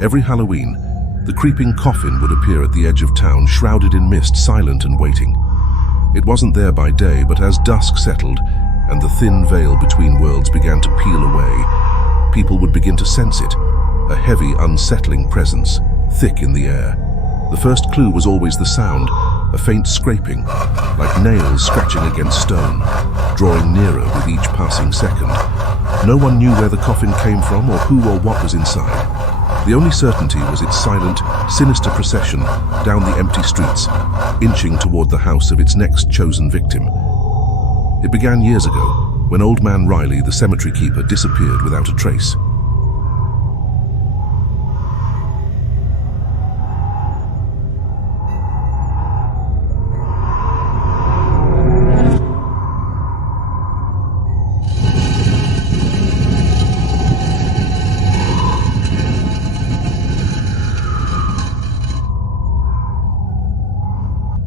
Every Halloween, the creeping coffin would appear at the edge of town, shrouded in mist, silent and waiting. It wasn't there by day, but as dusk settled and the thin veil between worlds began to peel away, people would begin to sense it, a heavy, unsettling presence, thick in the air. The first clue was always the sound, a faint scraping, like nails scratching against stone, drawing nearer with each passing second. No one knew where the coffin came from or who or what was inside. The only certainty was its silent, sinister procession down the empty streets, inching toward the house of its next chosen victim. It began years ago, when Old Man Riley, the cemetery keeper, disappeared without a trace.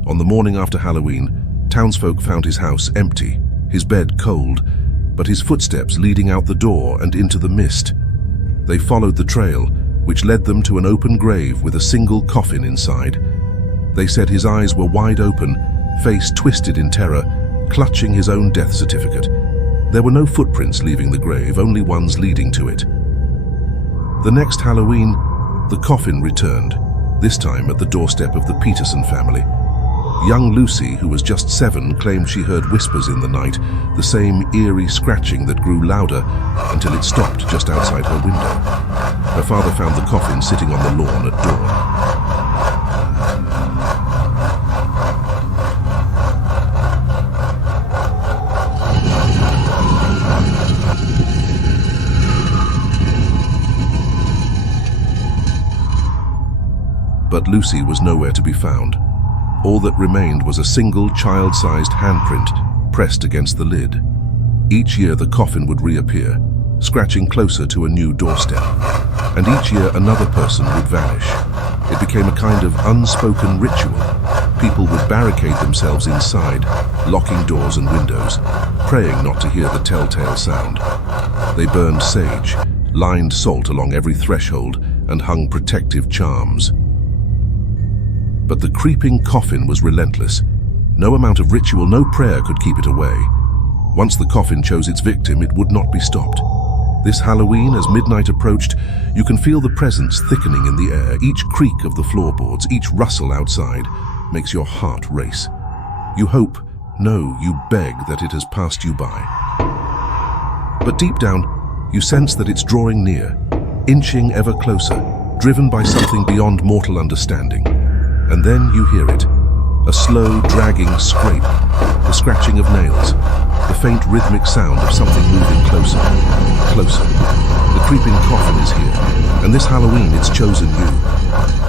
On the morning after Halloween, townsfolk found his house empty, his bed cold, but his footsteps leading out the door and into the mist. They followed the trail, which led them to an open grave with a single coffin inside. They said his eyes were wide open, face twisted in terror, clutching his own death certificate. There were no footprints leaving the grave, only ones leading to it. The next Halloween, the coffin returned, this time at the doorstep of the Peterson family. Young Lucy, who was just 7, claimed she heard whispers in the night, the same eerie scratching that grew louder until it stopped just outside her window. Her father found the coffin sitting on the lawn at dawn. But Lucy was nowhere to be found. All that remained was a single child-sized handprint pressed against the lid. Each year the coffin would reappear, scratching closer to a new doorstep. And each year another person would vanish. It became a kind of unspoken ritual. People would barricade themselves inside, locking doors and windows, praying not to hear the telltale sound. They burned sage, lined salt along every threshold, and hung protective charms. But the creeping coffin was relentless. No amount of ritual, no prayer could keep it away. Once the coffin chose its victim, it would not be stopped. This Halloween, as midnight approached, you can feel the presence thickening in the air. Each creak of the floorboards, each rustle outside, makes your heart race. You hope, no, you beg that it has passed you by. But deep down, you sense that it's drawing near, inching ever closer, driven by something beyond mortal understanding. And then you hear it, a slow, dragging scrape, the scratching of nails, the faint rhythmic sound of something moving closer, closer. The creeping coffin is here, and this Halloween it's chosen you.